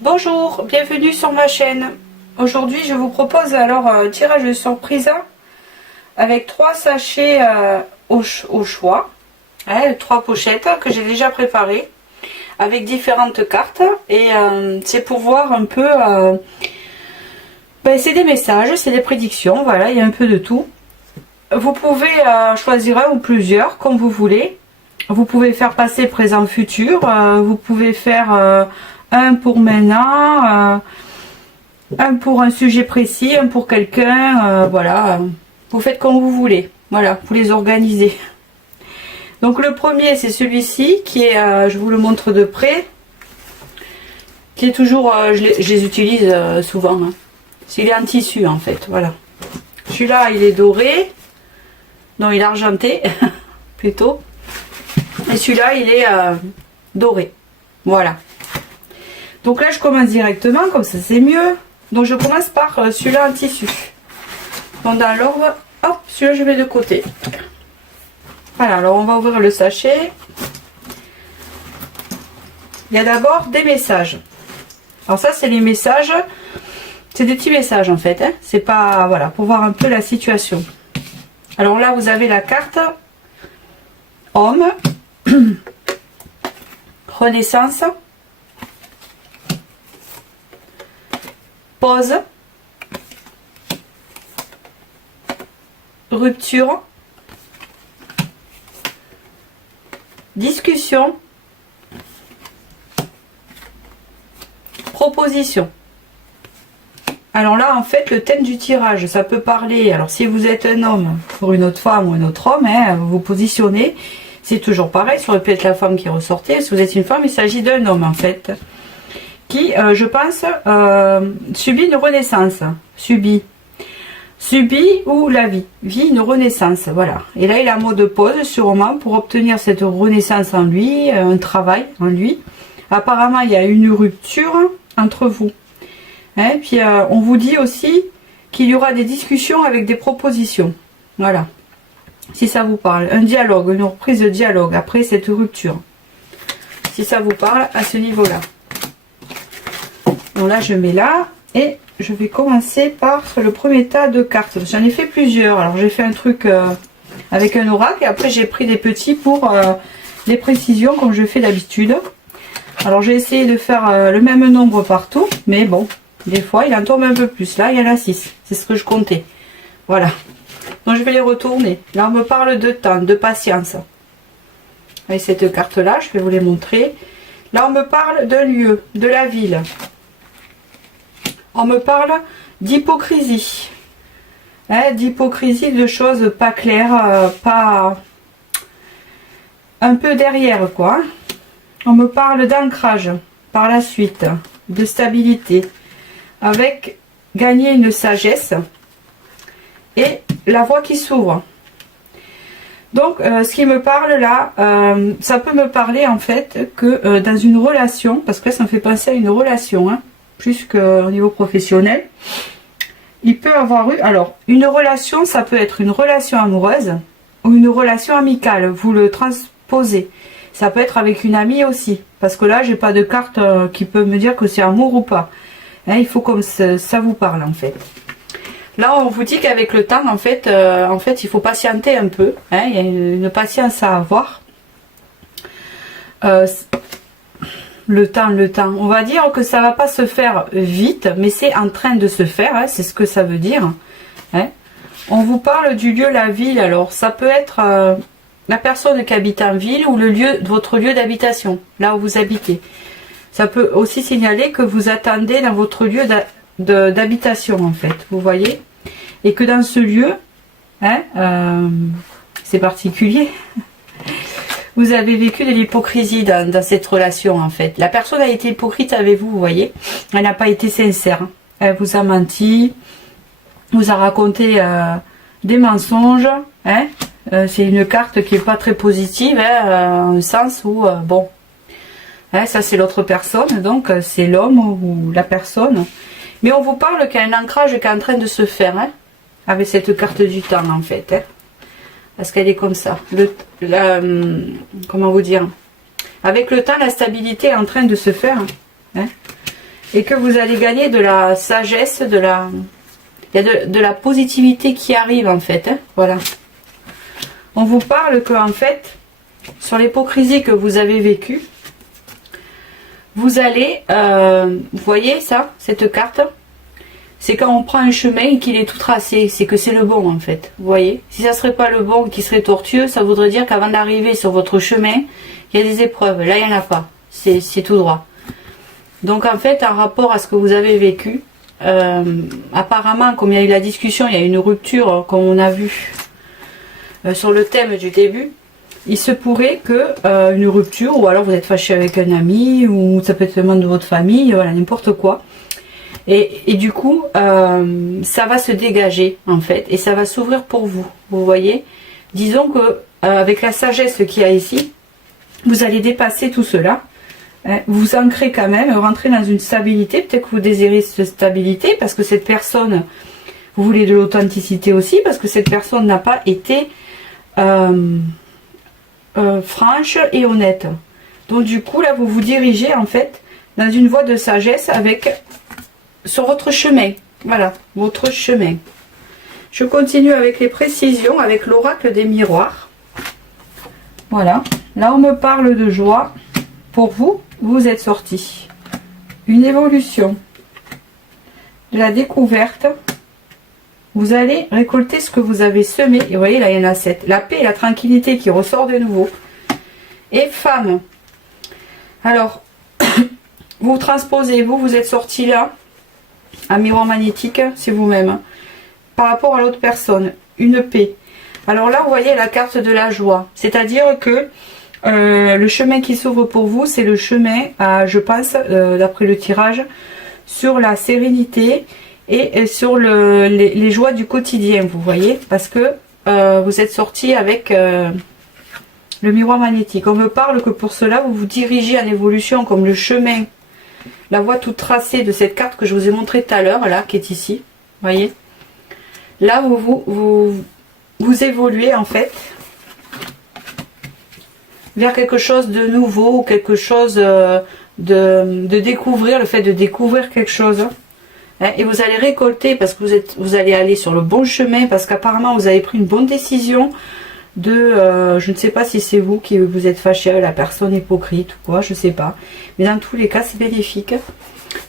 Bonjour, bienvenue sur ma chaîne. Aujourd'hui je vous propose alors un tirage de surprise avec 3 sachets au choix, 3 pochettes que j'ai déjà préparées avec différentes cartes et c'est pour voir un peu, c'est des messages, c'est des prédictions, voilà, il y a un peu de tout. Vous pouvez choisir un ou plusieurs comme vous voulez. Vous pouvez faire passé, présent, futur, vous pouvez faire un pour maintenant, un pour un sujet précis, un pour quelqu'un, voilà, vous faites comme vous voulez, voilà, vous les organisez. Donc le premier c'est celui-ci qui est, je vous le montre de près, qui est toujours, je les utilise souvent, hein. Il est en tissu en fait, voilà. Celui-là il est doré, non il est argenté, plutôt, et celui-là il est doré, voilà. Donc là je commence directement, comme ça c'est mieux. Donc je commence par celui-là en tissu. Donc dans l'ordre, hop, celui-là je mets de côté. Voilà, alors on va ouvrir le sachet. Il y a d'abord des messages. Alors ça c'est les messages, c'est des petits messages en fait, hein. C'est pas, voilà, pour voir un peu la situation. Alors là vous avez la carte homme, renaissance, pause, rupture, discussion, proposition. Alors là en fait le thème du tirage ça peut parler, alors si vous êtes un homme pour une autre femme ou un autre homme, hein, vous vous positionnez, c'est toujours pareil, ça aurait pu être la femme qui ressortait. Si vous êtes une femme, il s'agit d'un homme en fait qui, je pense, subit une renaissance, subit ou la vit une renaissance, voilà. Et là, il est en mode pause, sûrement, pour obtenir cette renaissance en lui, un travail en lui. Apparemment, il y a une rupture entre vous. Hein, puis, on vous dit aussi qu'il y aura des discussions avec des propositions, voilà. Si ça vous parle, un dialogue, une reprise de dialogue après cette rupture. Si ça vous parle à ce niveau-là. Donc là je mets là et je vais commencer par le premier tas de cartes. J'en ai fait plusieurs. Alors j'ai fait un truc avec un oracle et après j'ai pris des petits pour les précisions comme je fais d'habitude. Alors j'ai essayé de faire le même nombre partout, mais bon, des fois il en tombe un peu plus. Là il y en a 6, c'est ce que je comptais. Voilà. Donc je vais les retourner. Là on me parle de temps, de patience. Avec cette carte là, je vais vous les montrer. Là on me parle d'un lieu, de la ville. On me parle d'hypocrisie, hein, d'hypocrisie, de choses pas claires, pas un peu derrière quoi. On me parle d'ancrage par la suite, de stabilité, avec gagner une sagesse et la voie qui s'ouvre. Donc ce qui me parle là, ça peut me parler en fait que dans une relation, parce que là ça me fait penser à une relation, hein, plus qu'au niveau professionnel, il peut avoir eu, alors une relation, ça peut être une relation amoureuse ou une relation amicale, vous le transposez. Ça peut être avec une amie aussi, parce que là j'ai pas de carte qui peut me dire que c'est amour ou pas, hein, il faut comme ça vous parle en fait. Là on vous dit qu'avec le temps en fait il faut patienter un peu, hein, il y a une patience à avoir. Le temps, on va dire que ça va pas se faire vite, mais c'est en train de se faire, hein, c'est ce que ça veut dire, hein. On vous parle du lieu, la ville, alors ça peut être la personne qui habite en ville ou le lieu, votre lieu d'habitation, là où vous habitez. Ça peut aussi signaler que vous attendez dans votre lieu d'habitation en fait, vous voyez, et que dans ce lieu, hein, c'est particulier. Vous avez vécu de l'hypocrisie dans cette relation en fait. La personne a été hypocrite avec vous, vous voyez. Elle n'a pas été sincère. Elle vous a menti, vous a raconté des mensonges. Hein. C'est une carte qui n'est pas très positive, hein, en sens où, bon, hein, ça c'est l'autre personne, donc c'est l'homme ou la personne. Mais on vous parle qu'il y a un ancrage qui est en train de se faire, hein, avec cette carte du temps en fait. Hein. Parce qu'elle est comme ça. Comment vous dire? Avec le temps, la stabilité est en train de se faire. hein, et que vous allez gagner de la sagesse, il y a de la positivité qui arrive en fait, hein, voilà. On vous parle que en fait, sur l'hypocrisie que vous avez vécue, vous allez, vous voyez ça, cette carte, c'est quand on prend un chemin et qu'il est tout tracé, c'est que c'est le bon en fait, vous voyez. Si ça serait pas le bon, qui serait tortueux, ça voudrait dire qu'avant d'arriver sur votre chemin, il y a des épreuves. Là, il n'y en a pas, c'est tout droit. Donc en fait, en rapport à ce que vous avez vécu, apparemment, comme il y a eu la discussion, il y a eu une rupture, comme on a vu sur le thème du début, il se pourrait que une rupture, ou alors vous êtes fâché avec un ami, ou ça peut être un membre de votre famille, voilà, n'importe quoi. Et du coup, ça va se dégager en fait, et ça va s'ouvrir pour vous. Vous voyez, disons que avec la sagesse qu'il y a ici, vous allez dépasser tout cela. Hein, vous ancrez quand même, rentrer dans une stabilité. Peut-être que vous désirez cette stabilité parce que cette personne, vous voulez de l'authenticité aussi, parce que cette personne n'a pas été franche et honnête. Donc du coup, là, vous vous dirigez en fait dans une voie de sagesse sur votre chemin. Voilà, votre chemin. Je continue avec les précisions, avec l'oracle des miroirs. Voilà, là on me parle de joie. Pour vous, vous êtes sorti. Une évolution. De la découverte. Vous allez récolter ce que vous avez semé. Et vous voyez, là il y en a 7. La paix et la tranquillité qui ressort de nouveau. Et femme. Alors, vous transposez, vous êtes sorti là. Un miroir magnétique, c'est vous-même. Par rapport à l'autre personne. Une paix. Alors là, vous voyez la carte de la joie. C'est-à-dire que le chemin qui s'ouvre pour vous, c'est le chemin, je pense, d'après le tirage, sur la sérénité et sur les joies du quotidien, vous voyez. Parce que vous êtes sorti avec le miroir magnétique. On me parle que pour cela, vous vous dirigez en évolution comme le chemin, la voie toute tracée de cette carte que je vous ai montré tout à l'heure, là, qui est ici. Vous voyez. Là où vous évoluez en fait vers quelque chose de nouveau, quelque chose de découvrir, le fait de découvrir quelque chose. Hein, et vous allez récolter parce que vous allez aller sur le bon chemin, parce qu'apparemment vous avez pris une bonne décision je ne sais pas si c'est vous qui vous êtes fâché avec la personne hypocrite ou quoi, je ne sais pas. Mais dans tous les cas, c'est bénéfique.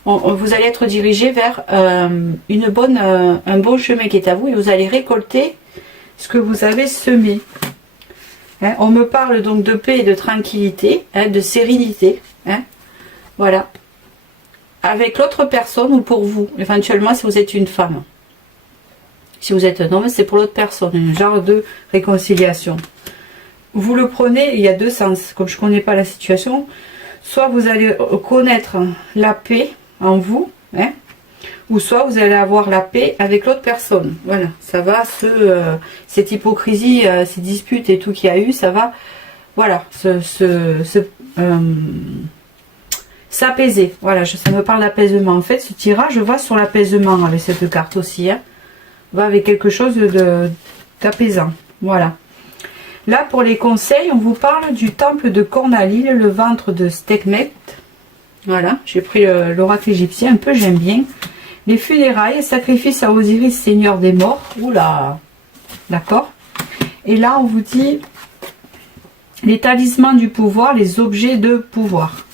Vous allez être dirigé vers un bon chemin qui est à vous, et vous allez récolter ce que vous avez semé. Hein, on me parle donc de paix et de tranquillité, hein, de sérénité. Hein, voilà. Avec l'autre personne ou pour vous, éventuellement si vous êtes une femme. Si vous êtes un homme, c'est pour l'autre personne, un genre de réconciliation. Vous le prenez, il y a deux sens. Comme je ne connais pas la situation, soit vous allez connaître la paix en vous, hein, ou soit vous allez avoir la paix avec l'autre personne. Voilà, ça va cette hypocrisie, ces disputes et tout qu'il y a eu, ça va, voilà, s'apaiser. Voilà, ça me parle d'apaisement. En fait, ce tirage va sur l'apaisement avec cette carte aussi, hein. Va avec quelque chose d'apaisant. Voilà. Là, pour les conseils, on vous parle du temple de Cornaline, le ventre de Sekhmet. Voilà, j'ai pris l'oracle égyptien, un peu, j'aime bien. Les funérailles, sacrifice à Osiris, seigneur des morts. Oula, d'accord. Et là, on vous dit les talismans du pouvoir, les objets de pouvoir.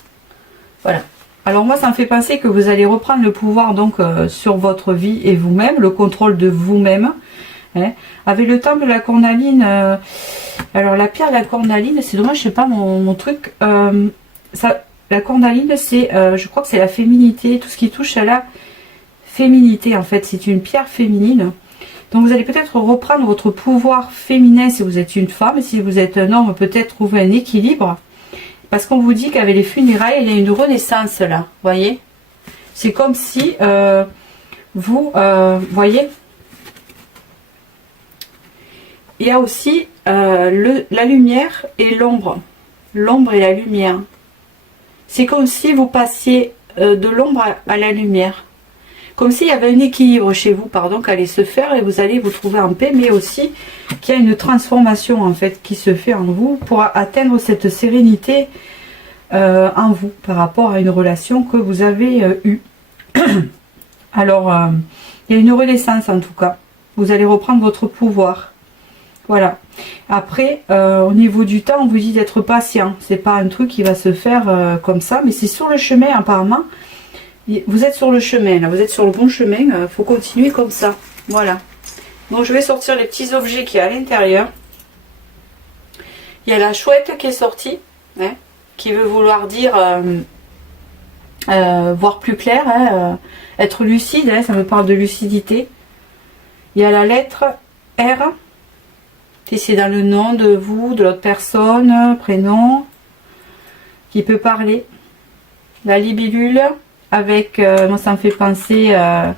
Voilà. Alors moi, ça me fait penser que vous allez reprendre le pouvoir donc sur votre vie et vous-même, le contrôle de vous-même. Hein. Avec le temple de la cornaline, alors la pierre de la cornaline, c'est dommage, je sais pas mon truc. La cornaline, c'est, je crois que c'est la féminité, tout ce qui touche à la féminité en fait. C'est une pierre féminine. Donc vous allez peut-être reprendre votre pouvoir féminin si vous êtes une femme. Si vous êtes un homme, peut-être trouver un équilibre. Parce qu'on vous dit qu'avec les funérailles, il y a une renaissance là, vous voyez. C'est comme si vous voyez, il y a aussi la lumière et l'ombre. L'ombre et la lumière. C'est comme si vous passiez de l'ombre à la lumière. Comme s'il y avait un équilibre chez vous, pardon, qui allait se faire et vous allez vous trouver en paix, mais aussi qu'il y a une transformation en fait qui se fait en vous pour atteindre cette sérénité en vous par rapport à une relation que vous avez eue. Alors, il y a une renaissance en tout cas. Vous allez reprendre votre pouvoir. Voilà. Après, au niveau du temps, on vous dit d'être patient. C'est pas un truc qui va se faire comme ça, mais c'est sur le chemin apparemment. Vous êtes sur le chemin, là. Vous êtes sur le bon chemin. Il faut continuer comme ça. Voilà. Donc, je vais sortir les petits objets qu'il y a à l'intérieur. Il y a la chouette qui est sortie, hein, qui veut vouloir dire voir plus clair, hein, être lucide, hein, ça me parle de lucidité. Il y a la lettre R, si c'est dans le nom de vous, de l'autre personne, prénom, qui peut parler. La libellule, avec, moi ça me fait penser à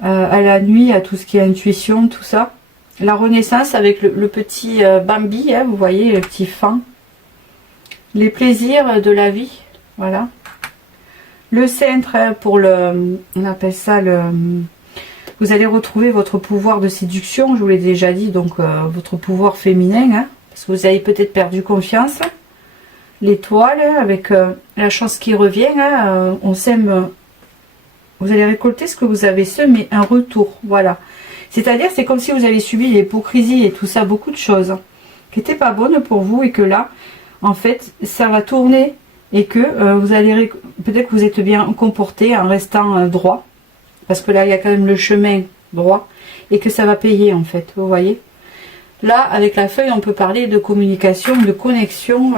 la nuit, à tout ce qui est intuition, tout ça. La renaissance avec le petit Bambi, hein, vous voyez, le petit fan. Les plaisirs de la vie, voilà. Le centre, hein, pour le, on appelle ça le, vous allez retrouver votre pouvoir de séduction, je vous l'ai déjà dit, donc votre pouvoir féminin, hein, parce que vous avez peut-être perdu confiance. L'étoile, avec la chance qui revient, hein, on sème, vous allez récolter ce que vous avez semé, un retour, voilà. C'est-à-dire, c'est comme si vous avez subi l'hypocrisie et tout ça, beaucoup de choses qui n'étaient pas bonnes pour vous et que là, en fait, ça va tourner et que vous allez, peut-être que vous êtes bien comporté en restant droit, parce que là, il y a quand même le chemin droit et que ça va payer en fait, vous voyez. Là, avec la feuille, on peut parler de communication, de connexion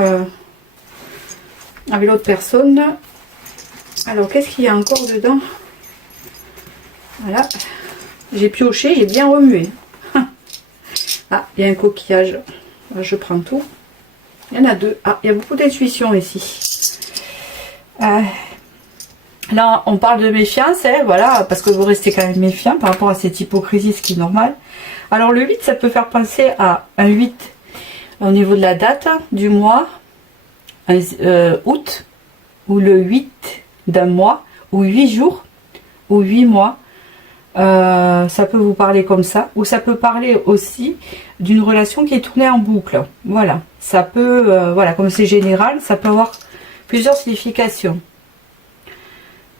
avec l'autre personne. Alors, qu'est-ce qu'il y a encore dedans? Voilà. J'ai pioché, j'ai bien remué. Ah, il y a un coquillage. Je prends tout. Il y en a deux. Ah, il y a beaucoup d'intuition ici. Là, on parle de méfiance, hein, voilà, parce que vous restez quand même méfiant par rapport à cette hypocrisie, ce qui est normal. Alors, le 8, ça peut faire penser à un 8 au niveau de la date du mois, août, ou le 8 d'un mois, ou 8 jours, ou 8 mois. Ça peut vous parler comme ça, ou ça peut parler aussi d'une relation qui est tournée en boucle. Voilà, ça peut, voilà, comme c'est général, ça peut avoir plusieurs significations.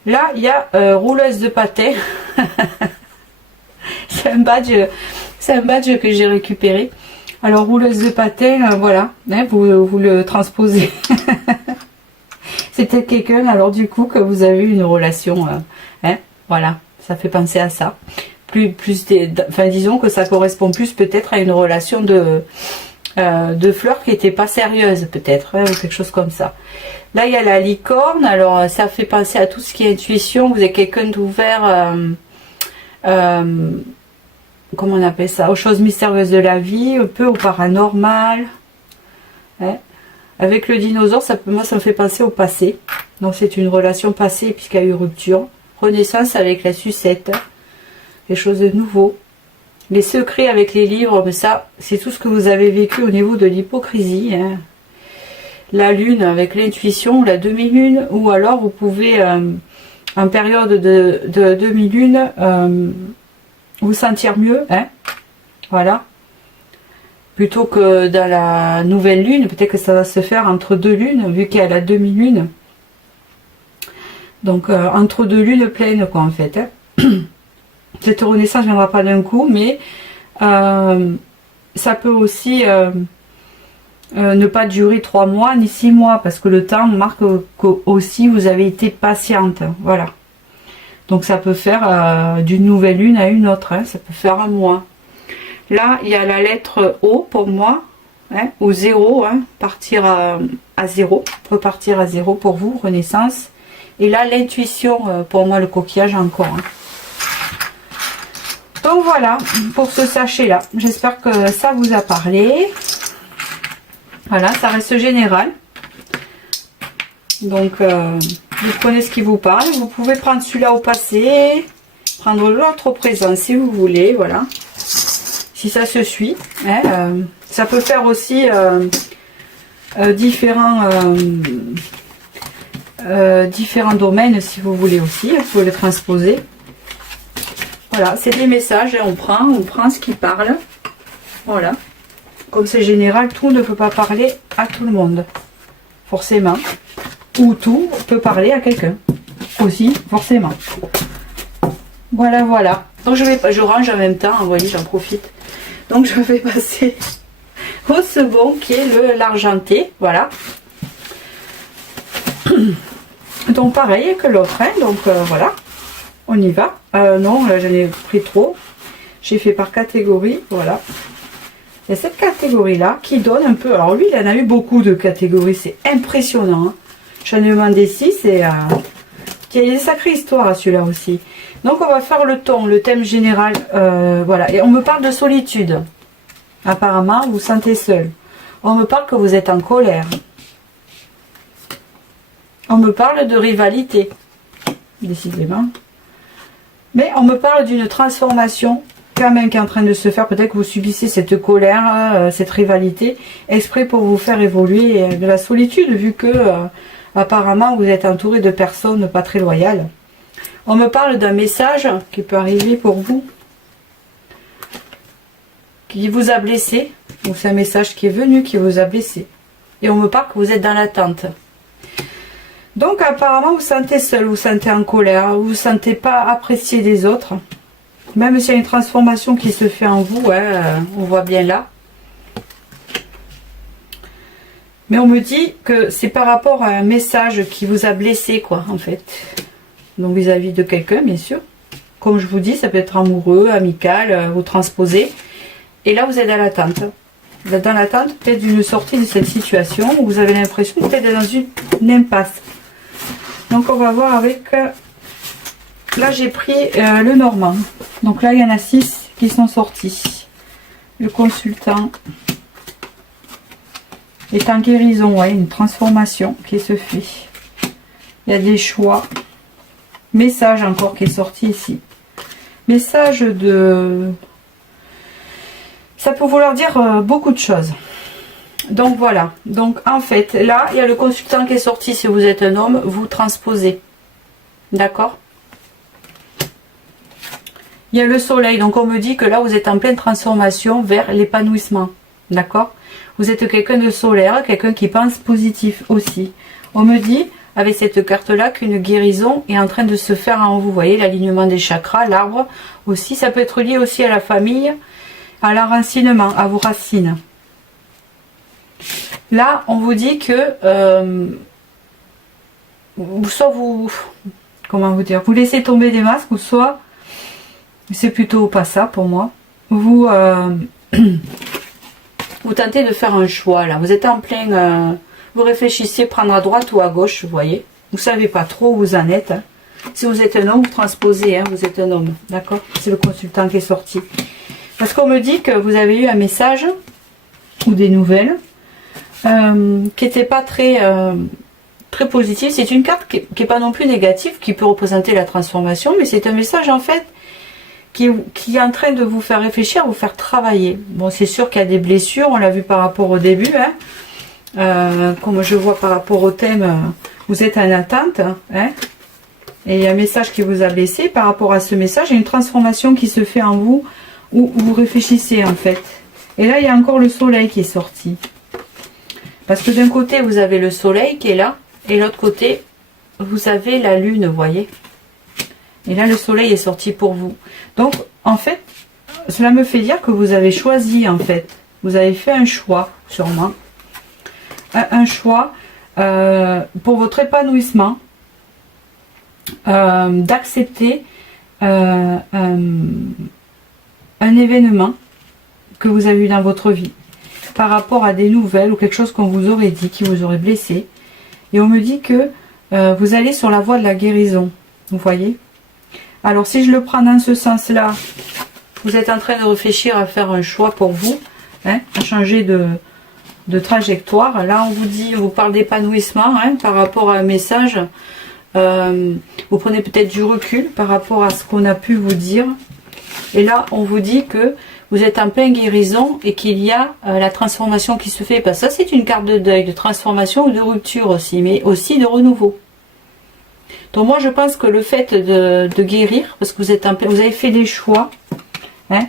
Là, il y a rouleuse de pâté. C'est un badge que j'ai récupéré. Alors, rouleuse de pâté, voilà, hein, vous le transposez. C'était quelqu'un, alors du coup, que vous avez eu une relation, hein, voilà. Ça fait penser à ça. Enfin, disons que ça correspond plus peut-être à une relation de fleurs qui n'était pas sérieuse, peut-être, hein, ou quelque chose comme ça. Là, il y a la licorne. Alors, ça fait penser à tout ce qui est intuition. Vous êtes quelqu'un d'ouvert, comment on appelle ça, aux choses mystérieuses de la vie, un peu au paranormal. Hein. Avec le dinosaure, moi, ça me fait penser au passé. Donc, c'est une relation passée puisqu'il y a eu rupture. Renaissance avec la sucette, les choses de nouveau, les secrets avec les livres, mais ça c'est tout ce que vous avez vécu au niveau de l'hypocrisie, hein. La lune avec l'intuition, la demi-lune, ou alors vous pouvez en période de demi-lune vous sentir mieux, hein, voilà, plutôt que dans la nouvelle lune. Peut-être que ça va se faire entre deux lunes vu qu'il y a la demi-lune. Donc, entre deux lunes pleines, quoi, en fait. Hein. Cette renaissance ne viendra pas d'un coup, mais ça peut aussi ne pas durer 3 mois ni 6 mois, parce que le temps marque que aussi vous avez été patiente. Voilà. Donc, ça peut faire d'une nouvelle lune à une autre. Hein, ça peut faire un mois. Là, il y a la lettre O pour moi, hein, ou 0, hein, partir à 0, repartir à 0 pour vous, renaissance. Et là, l'intuition, pour moi, le coquillage encore. Hein. Donc voilà, pour ce sachet-là. J'espère que ça vous a parlé. Voilà, ça reste général. Donc, vous prenez ce qui vous parle. Vous pouvez prendre celui-là au passé, prendre l'autre au présent si vous voulez. Voilà. Si ça se suit. Hein, ça peut faire aussi différents domaines si vous voulez aussi, vous pouvez les transposer. Voilà, c'est des messages, on prend ce qui parle. Voilà, comme c'est général, tout ne peut pas parler à tout le monde, forcément. ou tout peut parler à quelqu'un aussi, forcément. Voilà, voilà. Donc je range en même temps, vous voyez, j'en profite. Donc je vais passer au second qui est l'argenté, voilà. Donc pareil que l'autre, hein, donc voilà, on y va. Non, là j'en ai pris trop. J'ai fait par catégorie, voilà. Il y a cette catégorie là qui donne un peu. Alors lui, il en a eu beaucoup de catégories, c'est impressionnant. Hein. J'en ai demandé 6 et il y a une sacrée histoire à celui-là aussi. Donc on va faire le ton, le thème général, voilà. Et on me parle de solitude. Apparemment, vous vous sentez seul. On me parle que vous êtes en colère. On me parle de rivalité, décidément. Mais on me parle d'une transformation quand même qui est en train de se faire. Peut-être que vous subissez cette colère, cette rivalité, exprès pour vous faire évoluer de la solitude, vu que apparemment vous êtes entouré de personnes pas très loyales. On me parle d'un message qui peut arriver pour vous, qui vous a blessé, ou c'est un message qui est venu, qui vous a blessé. Et on me parle que vous êtes dans l'attente. Donc apparemment vous vous sentez seul, vous vous sentez en colère, vous ne vous sentez pas apprécié des autres. Même s'il y a une transformation qui se fait en vous, hein, on voit bien là. Mais on me dit que c'est par rapport à un message qui vous a blessé, quoi, en fait. Donc vis-à-vis de quelqu'un, bien sûr. Comme je vous dis, ça peut être amoureux, amical, vous transposez. Et là, vous êtes dans l'attente. Vous êtes dans l'attente peut-être d'une sortie de cette situation où vous avez l'impression que vous êtes dans une impasse. Donc on va voir avec... là j'ai pris le normand. Donc là il y en a 6 qui sont sortis. Le consultant est en guérison, ouais, une transformation qui se fait. Il y a des choix. Message encore qui est sorti ici. Message de... ça peut vouloir dire beaucoup de choses. Donc voilà, donc en fait là il y a le consultant qui est sorti. Si vous êtes un homme, vous transposez, d'accord. Il y a le soleil, donc on me dit que là vous êtes en pleine transformation vers l'épanouissement, d'accord. Vous êtes quelqu'un de solaire, quelqu'un qui pense positif aussi. On me dit avec cette carte là qu'une guérison est en train de se faire en vous, voyez l'alignement des chakras, l'arbre aussi, ça peut être lié aussi à la famille, à l'enracinement, à vos racines. Là, on vous dit que soit vous, comment vous dire, vous laissez tomber des masques, ou soit, c'est plutôt pas ça pour moi, vous vous tentez de faire un choix là. Vous êtes en plein, vous réfléchissez prendre à droite ou à gauche, vous voyez. Vous savez pas trop où vous en êtes. Hein. Si vous êtes un homme, vous transposez, hein, vous êtes un homme, d'accord. C'est le consultant qui est sorti. Parce qu'on me dit que vous avez eu un message ou des nouvelles. Qui n'était pas très, très positif. C'est une carte qui n'est pas non plus négative, qui peut représenter la transformation, mais c'est un message en fait qui est en train de vous faire réfléchir, vous faire travailler. Bon, c'est sûr qu'il y a des blessures, on l'a vu par rapport au début, hein. Comme je vois par rapport au thème, vous êtes en attente, hein, et il y a un message qui vous a blessé. Par rapport à ce message, il y a une transformation qui se fait en vous, où vous réfléchissez en fait. Et là, il y a encore le soleil qui est sorti. Parce que d'un côté, vous avez le soleil qui est là, et l'autre côté, vous avez la lune, vous voyez. Et là, le soleil est sorti pour vous. Donc, en fait, cela me fait dire que vous avez choisi, en fait. Vous avez fait un choix, sûrement. Un choix pour votre épanouissement, d'accepter un événement que vous avez eu dans votre vie. Par rapport à des nouvelles ou quelque chose qu'on vous aurait dit, qui vous aurait blessé. Et on me dit que vous allez sur la voie de la guérison. Vous voyez. Alors si je le prends dans ce sens-là, vous êtes en train de réfléchir à faire un choix pour vous, hein, à changer de trajectoire. Là on vous dit, on vous parle d'épanouissement, hein, par rapport à un message. Vous prenez peut-être du recul par rapport à ce qu'on a pu vous dire. Et là on vous dit que vous êtes en pleine guérison et qu'il y a la transformation qui se fait. Parce que ça, c'est une carte de deuil, de transformation ou de rupture aussi, mais aussi de renouveau. Donc moi, je pense que le fait de guérir, parce que vous êtes vous avez fait des choix, hein,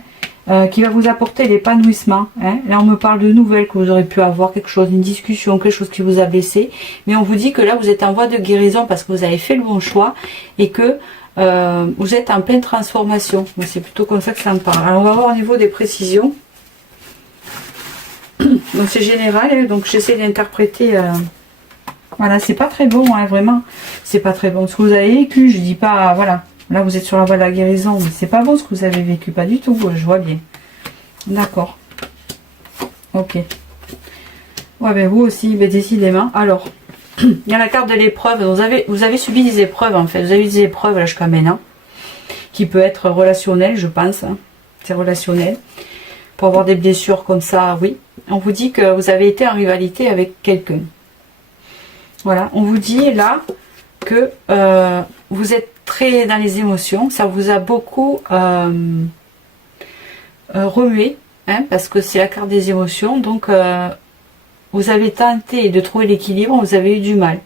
qui va vous apporter l'épanouissement. Hein. Là, on me parle de nouvelles que vous aurez pu avoir, quelque chose, une discussion, quelque chose qui vous a blessé. Mais on vous dit que là, vous êtes en voie de guérison parce que vous avez fait le bon choix et que vous êtes en pleine transformation. C'est plutôt comme ça que ça me parle. Alors, on va voir au niveau des précisions. Donc, c'est général. Hein, donc, j'essaie d'interpréter... voilà, c'est pas très bon, hein, vraiment. C'est pas très bon. Ce que vous avez vécu, je dis pas... Voilà. Là, vous êtes sur la voie de la guérison, mais c'est pas bon ce que vous avez vécu, pas du tout, je vois bien. D'accord. Ok. Ouais, ben vous aussi, ben décidément. Alors, il y a la carte de l'épreuve. Vous avez subi des épreuves, en fait. Vous avez eu des épreuves, là, jusqu'à maintenant, qui peut être relationnel, je pense. Hein. C'est relationnel. Pour avoir des blessures comme ça, oui. On vous dit que vous avez été en rivalité avec quelqu'un. Voilà. On vous dit, là, que vous êtes très dans les émotions, ça vous a beaucoup remué, hein, parce que c'est la carte des émotions, donc vous avez tenté de trouver l'équilibre, vous avez eu du mal.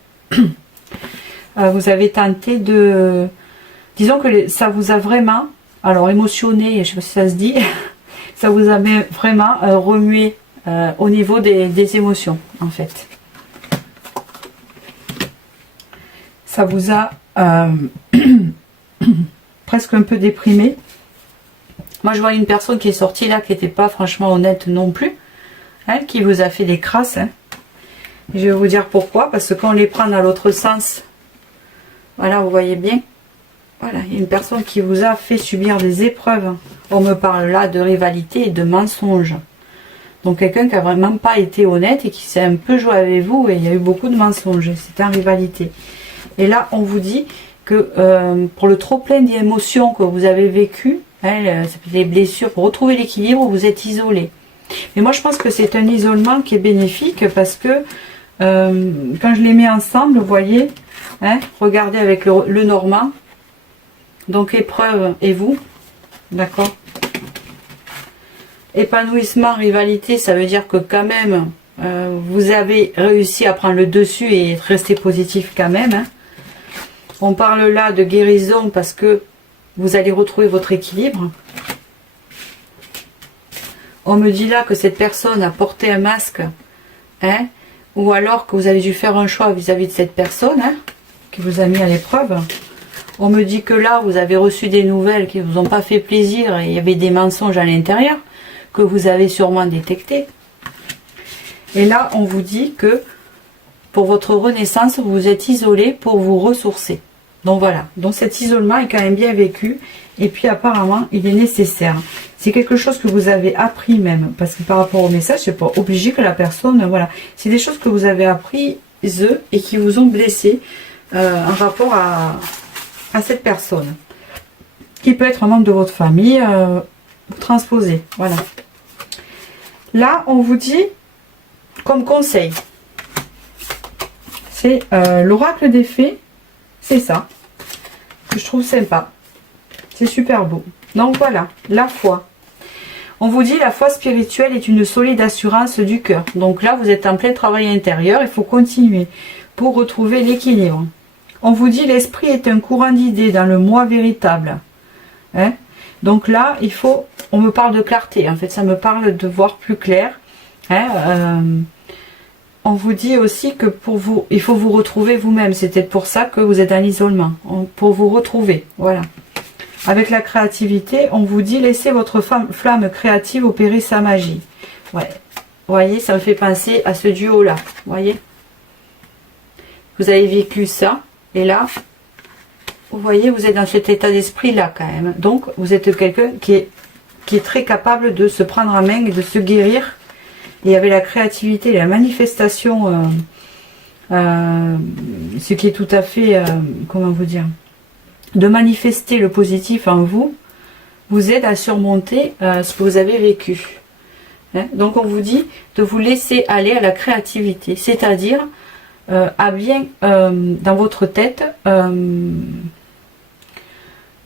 Vous avez tenté de... Disons que ça vous a vraiment, alors émotionné, je ne sais pas si ça se dit, ça vous a vraiment remué au niveau des émotions, en fait. Ça vous a presque un peu déprimé. Moi, je vois une personne qui est sortie là, qui n'était pas franchement honnête non plus, hein, qui vous a fait des crasses. Hein. Je vais vous dire pourquoi, parce que quand on les prend dans l'autre sens, voilà, vous voyez bien, voilà, il y a une personne qui vous a fait subir des épreuves. On me parle là de rivalité et de mensonges. Donc quelqu'un qui n'a vraiment pas été honnête et qui s'est un peu joué avec vous, et il y a eu beaucoup de mensonges, c'était en rivalité. Et là, on vous dit que pour le trop plein d'émotions que vous avez vécu, hein, les blessures, pour retrouver l'équilibre, vous êtes isolé. Mais moi, je pense que c'est un isolement qui est bénéfique parce que quand je les mets ensemble, vous voyez, hein, regardez avec le normand, donc épreuve et vous, d'accord. Épanouissement, rivalité, ça veut dire que quand même, vous avez réussi à prendre le dessus et rester positif quand même, hein. On parle là de guérison parce que vous allez retrouver votre équilibre. On me dit là que cette personne a porté un masque, hein, ou alors que vous avez dû faire un choix vis-à-vis de cette personne, hein, qui vous a mis à l'épreuve. On me dit que là, vous avez reçu des nouvelles qui ne vous ont pas fait plaisir et il y avait des mensonges à l'intérieur que vous avez sûrement détectés. Et là, on vous dit que pour votre renaissance, vous vous êtes isolé pour vous ressourcer. Donc voilà, donc cet isolement est quand même bien vécu et puis apparemment il est nécessaire. C'est quelque chose que vous avez appris même, parce que par rapport au message, c'est pas obligé que la personne, voilà, c'est des choses que vous avez apprises et qui vous ont blessé en rapport à cette personne, qui peut être un membre de votre famille, transposé, voilà. Là, on vous dit comme conseil, c'est l'oracle des fées. C'est ça, que je trouve sympa. C'est super beau. Donc voilà, la foi. On vous dit la foi spirituelle est une solide assurance du cœur. Donc là, vous êtes en plein travail intérieur. Il faut continuer pour retrouver l'équilibre. On vous dit l'esprit est un courant d'idées dans le moi véritable. Hein? Donc là, il faut... On me parle de clarté. En fait, ça me parle de voir plus clair. Hein? On vous dit aussi que pour vous, il faut vous retrouver vous-même. C'est peut-être pour ça que vous êtes en isolement. Pour vous retrouver, voilà. Avec la créativité, on vous dit laissez votre flamme créative opérer sa magie. Ouais. Vous voyez, ça me fait penser à ce duo-là. Vous voyez, vous avez vécu ça. Et là, vous voyez, vous êtes dans cet état d'esprit-là quand même. Donc, vous êtes quelqu'un qui est très capable de se prendre en main et de se guérir. Et avec la créativité, la manifestation, ce qui est tout à fait, comment vous dire, de manifester le positif en vous, vous aide à surmonter ce que vous avez vécu. Hein? Donc on vous dit de vous laisser aller à la créativité, c'est-à-dire à bien, dans votre tête,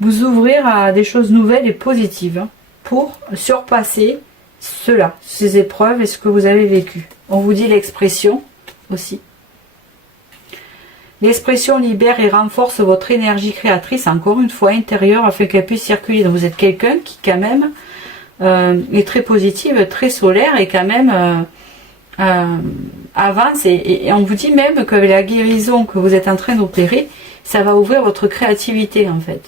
vous ouvrir à des choses nouvelles et positives, hein, pour surpasser cela, ces épreuves et ce que vous avez vécu. On vous dit l'expression aussi. L'expression libère et renforce votre énergie créatrice, encore une fois intérieure, afin qu'elle puisse circuler. Donc vous êtes quelqu'un qui quand même est très positive, très solaire et quand même avance. Et on vous dit même que la guérison que vous êtes en train d'opérer, ça va ouvrir votre créativité en fait.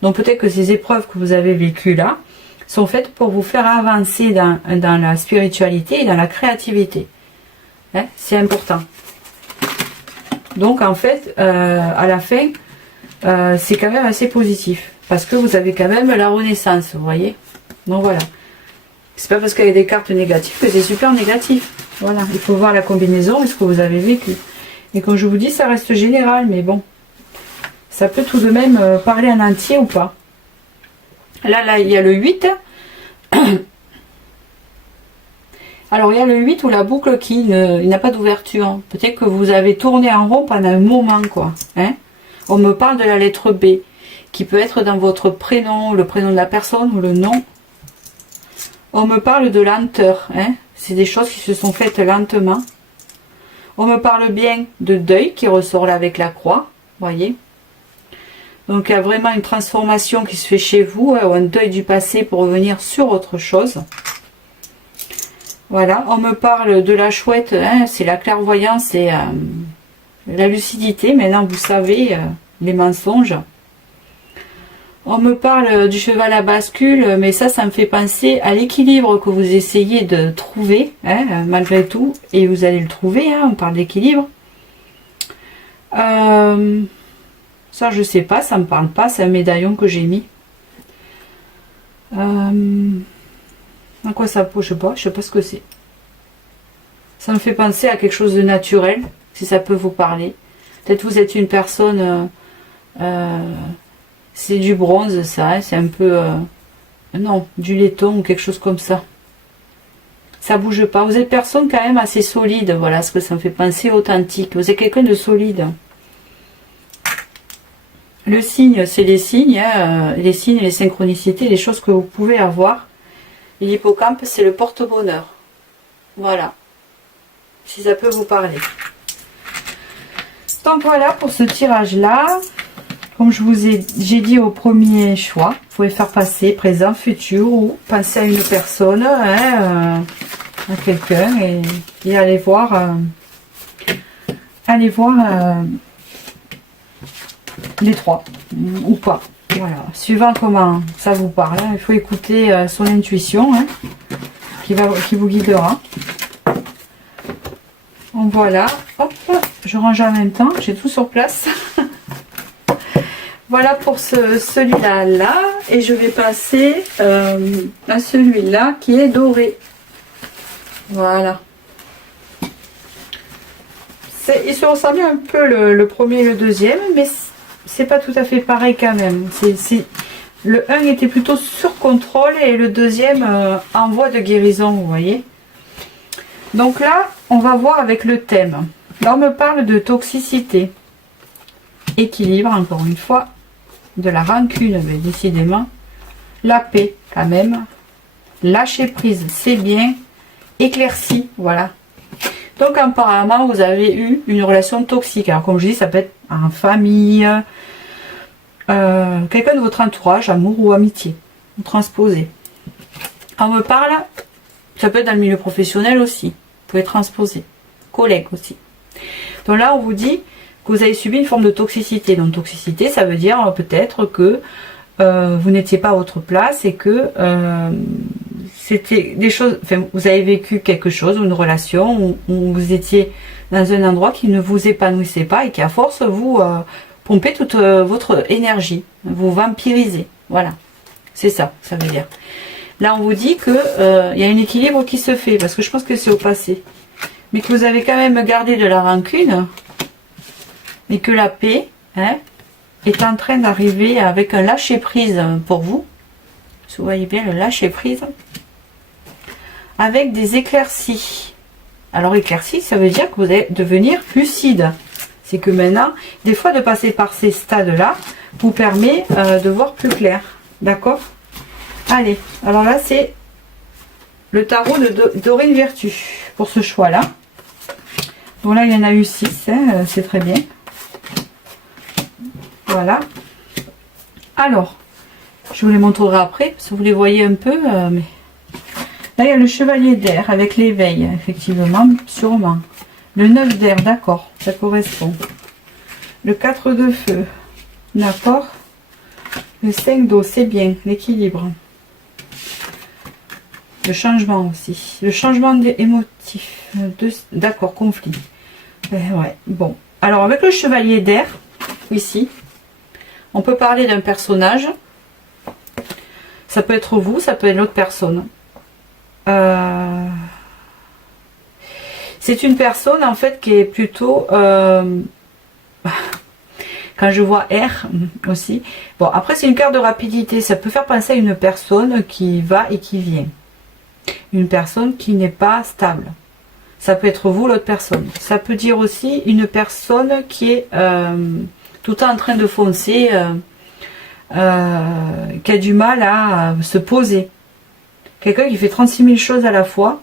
Donc peut-être que ces épreuves que vous avez vécues là sont faites pour vous faire avancer dans la spiritualité et dans la créativité. Hein, c'est important. Donc en fait, à la fin, c'est quand même assez positif. Parce que vous avez quand même la renaissance, vous voyez. Donc voilà. C'est pas parce qu'il y a des cartes négatives que c'est super négatif. Voilà, il faut voir la combinaison et ce que vous avez vécu. Et comme je vous dis, ça reste général, mais bon. Ça peut tout de même parler en entier ou pas. Là, il y a le 8. Alors, il y a le 8 où la boucle qui n'a pas d'ouverture. Peut-être que vous avez tourné en rond pendant un moment, quoi. Hein? On me parle de la lettre B, qui peut être dans votre prénom, le prénom de la personne ou le nom. On me parle de lenteur. Hein? C'est des choses qui se sont faites lentement. On me parle bien de deuil qui ressort là avec la croix. Voyez. Donc il y a vraiment une transformation qui se fait chez vous, hein, ou un deuil du passé pour revenir sur autre chose. Voilà, on me parle de la chouette, hein, c'est la clairvoyance et la lucidité. Maintenant vous savez les mensonges. On me parle du cheval à bascule, mais ça me fait penser à l'équilibre que vous essayez de trouver, hein, malgré tout, et vous allez le trouver, hein, on parle d'équilibre. Ça je sais pas, ça me parle pas, c'est un médaillon que j'ai mis. À quoi ça peut, je sais pas ce que c'est. Ça me fait penser à quelque chose de naturel, si ça peut vous parler. Peut-être vous êtes une personne, c'est du bronze ça, hein, c'est un peu, non, du laiton ou quelque chose comme ça. Ça bouge pas, vous êtes personne quand même assez solide, voilà ce que ça me fait penser, authentique. Vous êtes quelqu'un de solide. Le signe, c'est les signes, hein, les signes, les synchronicités, les choses que vous pouvez avoir. Et l'hippocampe, c'est le porte-bonheur. Voilà. Si ça peut vous parler. Donc voilà pour ce tirage-là. Comme j'ai dit au premier choix, vous pouvez faire passer présent, futur ou penser à une personne, hein, à quelqu'un et aller voir, les trois ou pas. Voilà, suivant comment ça vous parle, hein. Il faut écouter son intuition, hein, qui vous guidera. Donc voilà, hop, je range en même temps, j'ai tout sur place. Voilà pour celui-là là, et je vais passer à celui-là qui est doré. Voilà. Il se ressemble un peu le premier et le deuxième, mais c'est pas tout à fait pareil quand même. Le 1 était plutôt sur contrôle et le deuxième en voie de guérison, vous voyez. Donc là, on va voir avec le thème. Là, on me parle de toxicité, équilibre, encore une fois, de la rancune, mais décidément, la paix quand même, lâcher prise, c'est bien, éclairci, voilà. Donc apparemment, vous avez eu une relation toxique. Alors comme je dis, ça peut être en famille, quelqu'un de votre entourage, amour ou amitié, vous transposez. On me parle, ça peut être dans le milieu professionnel aussi, vous pouvez transposer, collègue aussi. Donc là, on vous dit que vous avez subi une forme de toxicité. Donc toxicité, ça veut dire peut-être que vous n'étiez pas à votre place et que c'était des choses, enfin, vous avez vécu quelque chose, une relation où vous étiez dans un endroit qui ne vous épanouissait pas et qui à force vous pompait toute votre énergie, vous vampirisez. Voilà, c'est ça, ça veut dire. Là, on vous dit que il y a un équilibre qui se fait, parce que je pense que c'est au passé, mais que vous avez quand même gardé de la rancune, et que la paix, hein, est en train d'arriver avec un lâcher prise pour vous. Vous voyez bien le lâcher prise, avec des éclaircies. Alors éclaircies, ça veut dire que vous allez devenir lucide. C'est que maintenant, des fois de passer par ces stades-là vous permet de voir plus clair. D'accord? Allez, alors là c'est le tarot de Dorine Vertu pour ce choix-là. Bon là il y en a eu 6, hein, c'est très bien. Voilà. Alors, je vous les montrerai après, parce que vous les voyez un peu, mais Là, il y a le chevalier d'air avec l'éveil, effectivement, sûrement. Le 9 d'air, d'accord, ça correspond. Le 4 de feu, d'accord. Le 5 d'eau, c'est bien, l'équilibre. Le changement aussi. Le changement émotif. D'accord, conflit. Ouais, bon. Alors, avec le chevalier d'air, ici, on peut parler d'un personnage. Ça peut être vous, ça peut être l'autre personne. C'est une personne, en fait, qui est plutôt... quand je vois R aussi. Bon, après, c'est une carte de rapidité. Ça peut faire penser à une personne qui va et qui vient. Une personne qui n'est pas stable. Ça peut être vous, l'autre personne. Ça peut dire aussi une personne qui est tout le temps en train de foncer, qui a du mal à se poser. Quelqu'un qui fait 36 000 choses à la fois.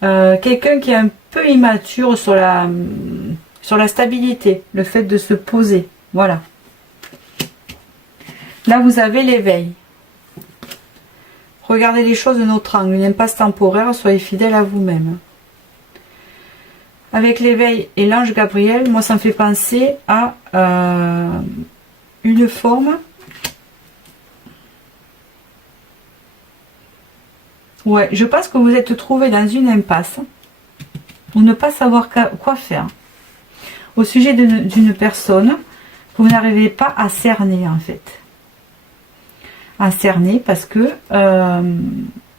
Quelqu'un qui est un peu immature sur la stabilité, le fait de se poser. Voilà. Là, vous avez l'éveil. Regardez les choses d'un autre angle, une impasse temporaire, soyez fidèle à vous-même. Avec l'éveil et l'ange Gabriel, moi ça me fait penser à une forme. Ouais, je pense que vous êtes trouvé dans une impasse, ou ne pas savoir quoi faire, au sujet d'une personne que vous n'arrivez pas à cerner en fait. À cerner parce que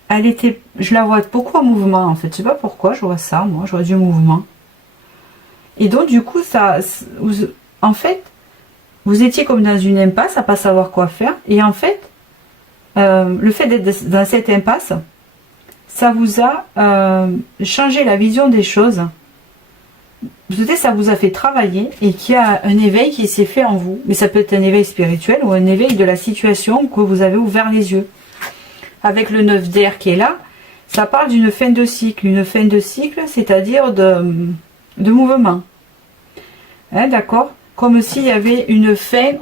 elle était, je la vois beaucoup en mouvement en fait, je sais pas pourquoi je vois ça, moi je vois du mouvement, et donc du coup ça, en fait vous étiez comme dans une impasse à pas savoir quoi faire, et en fait le fait d'être dans cette impasse, ça vous a changé la vision des choses. Peut-être ça vous a fait travailler et qu'il y a un éveil qui s'est fait en vous. Mais ça peut être un éveil spirituel ou un éveil de la situation que vous avez ouvert les yeux. Avec le 9 d'air qui est là, ça parle d'une fin de cycle. Une fin de cycle, c'est-à-dire de mouvement. Hein, d'accord? Comme s'il y avait une fin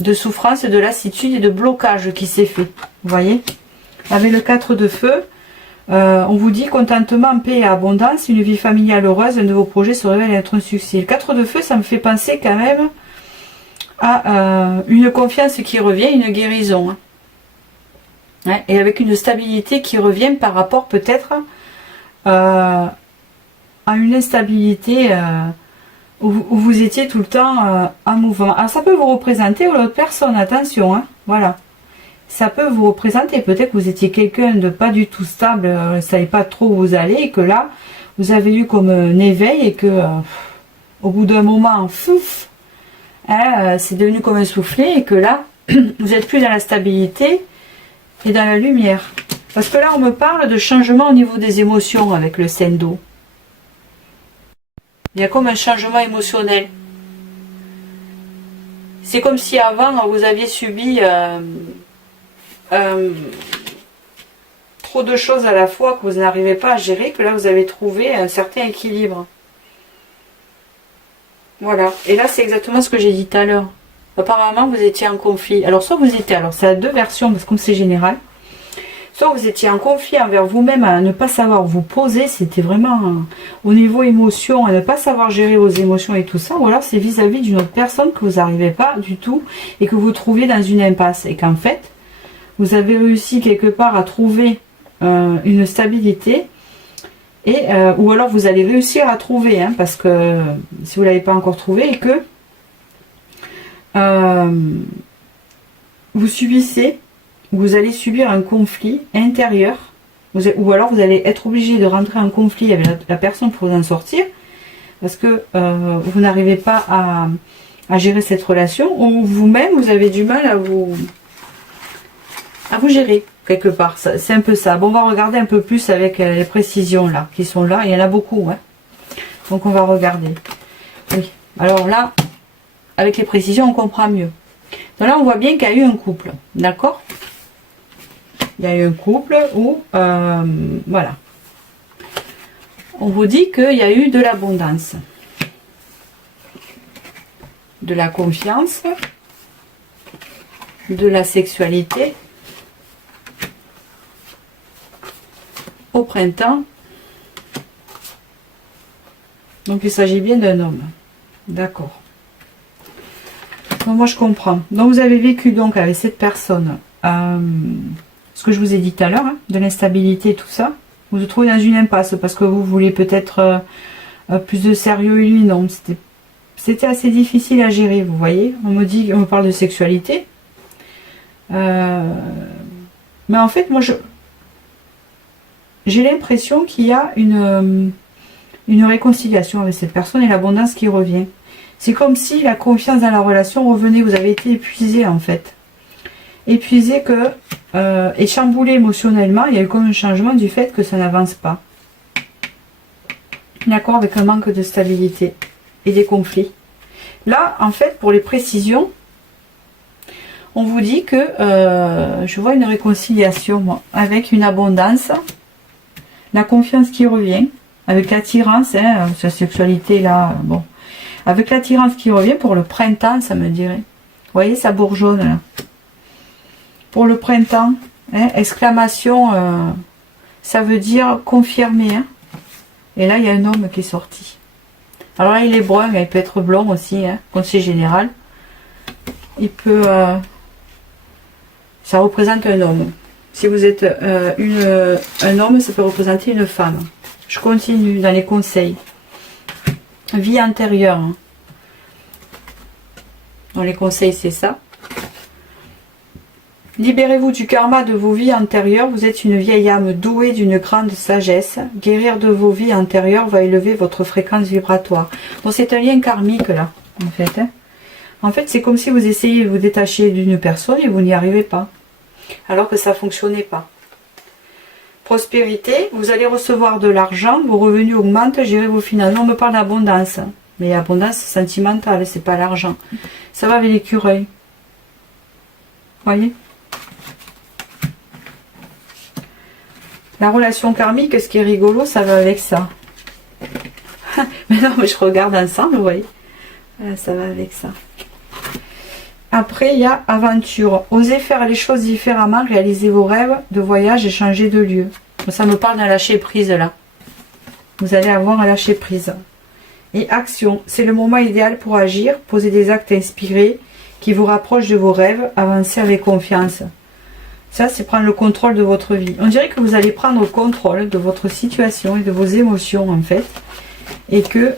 de souffrance, de lassitude et de blocage qui s'est fait. Vous voyez? Avec le 4 de feu, on vous dit contentement, paix et abondance, une vie familiale heureuse, un de vos projets se révèle être un succès. Le 4 de feu, ça me fait penser quand même à une confiance qui revient, une guérison. Hein. Hein, et avec une stabilité qui revient par rapport peut-être à une instabilité où vous étiez tout le temps en mouvement. Alors ça peut vous représenter ou l'autre personne, attention, hein, voilà. Ça peut vous représenter, peut-être que vous étiez quelqu'un de pas du tout stable, vous ne savez pas trop où vous allez, et que là, vous avez eu comme un éveil, et que au bout d'un moment, fouf, hein, c'est devenu comme un soufflet, et que là, vous n'êtes plus dans la stabilité et dans la lumière. Parce que là, on me parle de changement au niveau des émotions avec le Sendo. Il y a comme un changement émotionnel. C'est comme si avant, vous aviez subi... trop de choses à la fois que vous n'arrivez pas à gérer, que là vous avez trouvé un certain équilibre. Voilà, et là c'est exactement ce que j'ai dit tout à l'heure. Apparemment vous étiez en conflit. Alors soit vous étiez, alors c'est à deux versions parce que comme c'est général, soit vous étiez en conflit envers vous-même à ne pas savoir vous poser, c'était vraiment au niveau émotion, à ne pas savoir gérer vos émotions et tout ça, ou alors c'est vis-à-vis d'une autre personne que vous n'arrivez pas du tout et que vous trouvez dans une impasse, et qu'en fait vous avez réussi quelque part à trouver une stabilité, et ou alors vous allez réussir à trouver, hein, parce que si vous ne l'avez pas encore trouvé, et que vous subissez, vous allez subir un conflit intérieur, ou alors vous allez être obligé de rentrer en conflit avec la personne pour vous en sortir, parce que vous n'arrivez pas à gérer cette relation, ou vous-même vous avez du mal à vous gérer quelque part. C'est un peu ça. Bon, on va regarder un peu plus avec les précisions là qui sont là. Il y en a beaucoup, hein. Donc on va regarder. Oui. Alors là, avec les précisions, on comprend mieux. Donc là, on voit bien qu'il y a eu un couple, d'accord? Il y a eu un couple où, voilà. On vous dit qu'il y a eu de l'abondance, de la confiance, de la sexualité, au printemps. Donc il s'agit bien d'un homme. D'accord. Donc moi je comprends. Donc vous avez vécu donc avec cette personne ce que je vous ai dit tout à l'heure, hein, de l'instabilité et tout ça. Vous vous trouvez dans une impasse parce que vous voulez peut-être plus de sérieux et lui non. C'était assez difficile à gérer, vous voyez. On me parle de sexualité. Mais en fait, moi j'ai l'impression qu'il y a une réconciliation avec cette personne et l'abondance qui revient. C'est comme si la confiance dans la relation revenait, vous avez été épuisé en fait. Épuisé et chamboulé émotionnellement, il y a eu comme un changement du fait que ça n'avance pas. D'accord, avec un manque de stabilité et des conflits. Là, en fait, pour les précisions, on vous dit que je vois une réconciliation, moi, avec une abondance, la confiance qui revient, avec l'attirance, hein, sa sexualité là, bon. Avec l'attirance qui revient pour le printemps, ça me dirait. Vous voyez, ça bourgeonne là. Pour le printemps, hein, exclamation, ça veut dire confirmer. Hein. Et là, il y a un homme qui est sorti. Alors là, il est brun, mais il peut être blond aussi, hein, conseil général. Il peut... ça représente un homme. Si vous êtes un homme, ça peut représenter une femme. Je continue dans les conseils. Vie antérieure. Hein. Dans les conseils, c'est ça. Libérez-vous du karma de vos vies antérieures. Vous êtes une vieille âme douée d'une grande sagesse. Guérir de vos vies antérieures va élever votre fréquence vibratoire. Donc c'est un lien karmique là, en fait. Hein. En fait, c'est comme si vous essayez de vous détacher d'une personne et vous n'y arrivez pas. Alors que ça ne fonctionnait pas. Prospérité, vous allez recevoir de l'argent, vos revenus augmentent, gérez vos finances. On me parle d'abondance, mais abondance sentimentale, c'est pas l'argent. Ça va avec l'écureuil. Voyez? La relation karmique, ce qui est rigolo, ça va avec ça. Mais non, mais je regarde ensemble, vous voyez? Ça va avec ça. Après, il y a aventure. Osez faire les choses différemment, réaliser vos rêves de voyage et changer de lieu. Ça me parle d'un lâcher prise là. Vous allez avoir un lâcher prise. Et action. C'est le moment idéal pour agir, poser des actes inspirés qui vous rapprochent de vos rêves, avancer avec confiance. Ça, c'est prendre le contrôle de votre vie. On dirait que vous allez prendre le contrôle de votre situation et de vos émotions en fait. Et que...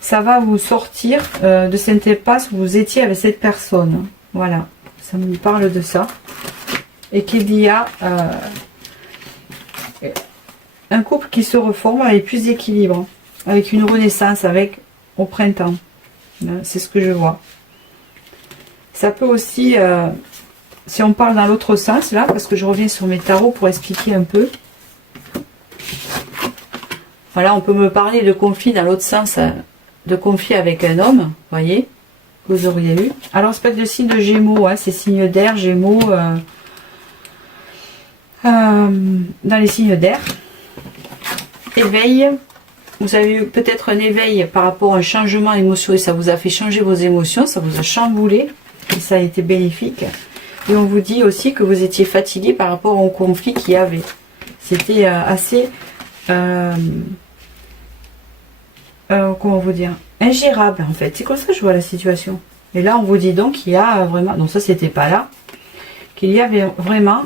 ça va vous sortir de cette impasse où vous étiez avec cette personne. Voilà, ça me parle de ça. Et qu'il y a un couple qui se reforme avec plus d'équilibre, avec une renaissance, au printemps. C'est ce que je vois. Ça peut aussi, si on parle dans l'autre sens, là, parce que je reviens sur mes tarots pour expliquer un peu. Voilà, on peut me parler de conflit dans l'autre sens, de conflit avec un homme, voyez, que vous auriez eu. Alors, c'est pas de signe de Gémeaux, hein, c'est signe d'air, Gémeaux, dans les signes d'air. Éveil, vous avez eu peut-être un éveil par rapport à un changement émotionnel, ça vous a fait changer vos émotions, ça vous a chamboulé, et ça a été bénéfique. Et on vous dit aussi que vous étiez fatigué par rapport au conflit qu'il y avait. C'était assez... comment vous dire, ingérable en fait, c'est comme ça que je vois la situation. Et là on vous dit donc qu'il y a vraiment, donc ça c'était pas là, qu'il y avait vraiment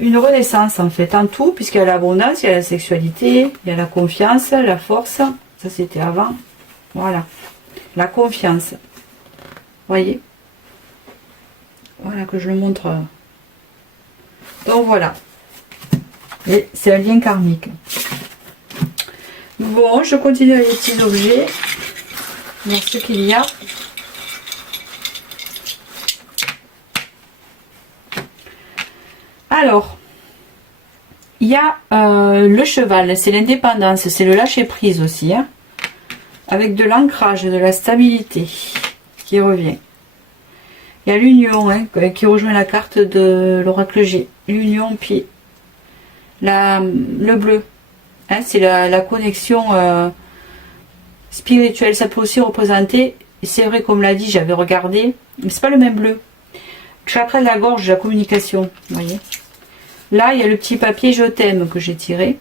une renaissance en fait, en tout, puisqu'il y a l'abondance, il y a la sexualité, il y a la confiance, la force, ça c'était avant, voilà, la confiance, voyez, voilà que je le montre, donc voilà, et c'est un lien karmique. Bon, je continue avec les petits objets. Voir ce qu'il y a. Alors, il y a le cheval, c'est l'indépendance, c'est le lâcher prise aussi. Hein, avec de l'ancrage, de la stabilité qui revient. Il y a l'union hein, qui rejoint la carte de l'oracle G. L'union, puis le bleu. Hein, c'est la connexion spirituelle. Ça peut aussi représenter, c'est vrai comme l'a dit, j'avais regardé, mais c'est pas le même bleu. chakra de la gorge, la communication, vous voyez. Là, il y a le petit papier je t'aime que j'ai tiré.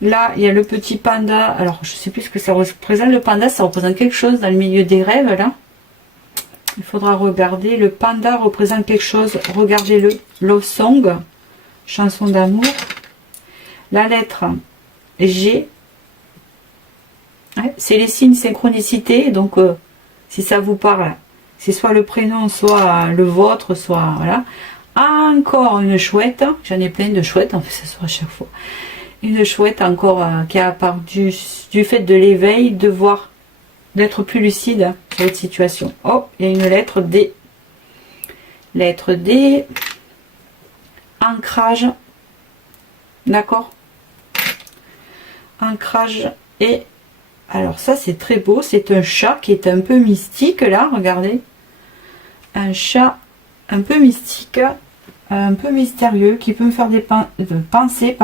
Là, il y a le petit panda. Alors, je sais plus ce que ça représente. Le panda, ça représente quelque chose dans le milieu des rêves, là. Il faudra regarder. Le panda représente quelque chose. Regardez-le. Love Song. Chanson d'amour. La lettre G. Ouais, c'est les signes synchronicité. Donc, si ça vous parle, c'est soit le prénom, soit le vôtre, soit... Voilà. Encore une chouette. J'en ai plein de chouettes. En fait, ça sera à chaque fois. Une chouette encore qui a apparu du fait de l'éveil, de voir, d'être plus lucide sur cette situation. Oh, il y a une lettre D. Lettre D. Ancrage. D'accord. Ancrage. Et alors ça c'est très beau. C'est un chat qui est un peu mystique là. Regardez. Un chat un peu mystique. Un peu mystérieux, qui peut me faire des penser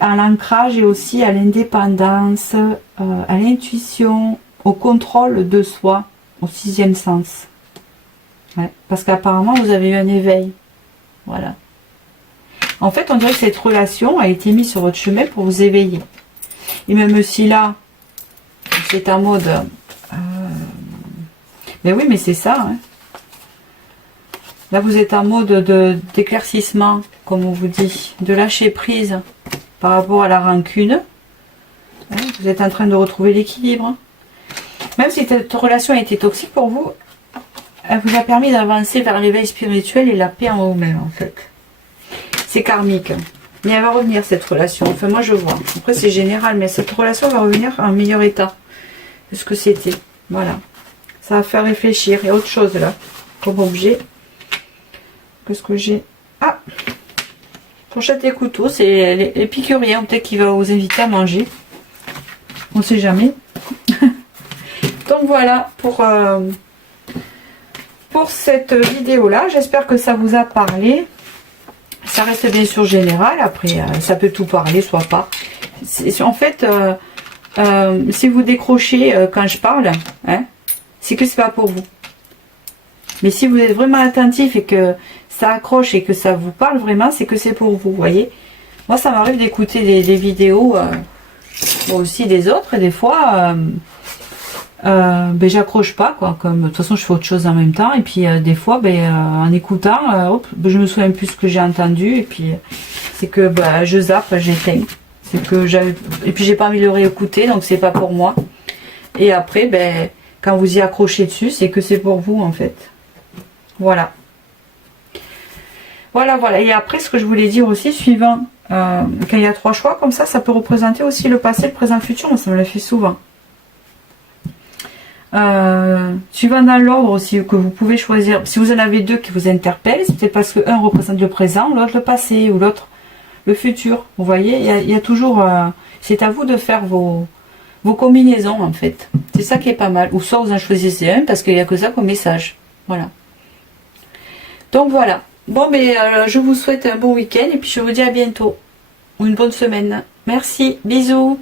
à l'ancrage et aussi à l'indépendance, à l'intuition, au contrôle de soi, au 6e sens. Ouais, parce qu'apparemment vous avez eu un éveil. Voilà. En fait, on dirait que cette relation a été mise sur votre chemin pour vous éveiller. Et même si là, c'est en mode... mais oui, mais c'est ça, hein. Là, vous êtes en mode d'éclaircissement, comme on vous dit, de lâcher prise par rapport à la rancune. Vous êtes en train de retrouver l'équilibre. Même si cette relation a été toxique pour vous, elle vous a permis d'avancer vers l'éveil spirituel et la paix en vous-même, en fait. C'est karmique. Mais elle va revenir, cette relation. Enfin, moi, je vois. Après, c'est général, mais cette relation va revenir en meilleur état que ce que c'était. Voilà. Ça va faire réfléchir. Il y a autre chose, là, comme objet. Qu'est-ce que j'ai? Ah, fourchette et couteau, c'est l'épicurien, peut-être qu'il va vous inviter à manger. On ne sait jamais. Donc voilà pour cette vidéo là. J'espère que ça vous a parlé. Ça reste bien sûr général. Après, ça peut tout parler, soit pas. En fait, si vous décrochez quand je parle, hein, c'est que c'est pas pour vous. Mais si vous êtes vraiment attentif et que ça accroche et que ça vous parle vraiment, c'est que c'est pour vous, voyez. Moi, ça m'arrive d'écouter des vidéos, aussi des autres, et des fois, ben, j'accroche pas, quoi. Comme, de toute façon, je fais autre chose en même temps, et puis des fois, ben, en écoutant, hop, ben, je me souviens plus ce que j'ai entendu, et puis c'est que ben, je zappe, j'éteins. C'est que j'avais, et puis j'ai pas envie de le réécouter, donc c'est pas pour moi. Et après, ben, quand vous y accrochez dessus, c'est que c'est pour vous, en fait. Voilà. Voilà. Et après, ce que je voulais dire aussi, suivant, quand il y a 3 choix, comme ça peut représenter aussi le passé, le présent, le futur. Moi, ça me l'a fait souvent. Suivant dans l'ordre aussi, que vous pouvez choisir. Si vous en avez 2 qui vous interpellent, c'est peut-être parce que un représente le présent, l'autre le passé, ou l'autre le futur. Vous voyez, il y a toujours... c'est à vous de faire vos combinaisons, en fait. C'est ça qui est pas mal. Ou soit vous en choisissez un, parce qu'il n'y a que ça comme message. Voilà. Donc voilà. Bon, mais je vous souhaite un bon week-end et puis je vous dis à bientôt. Ou une bonne semaine. Merci. Bisous.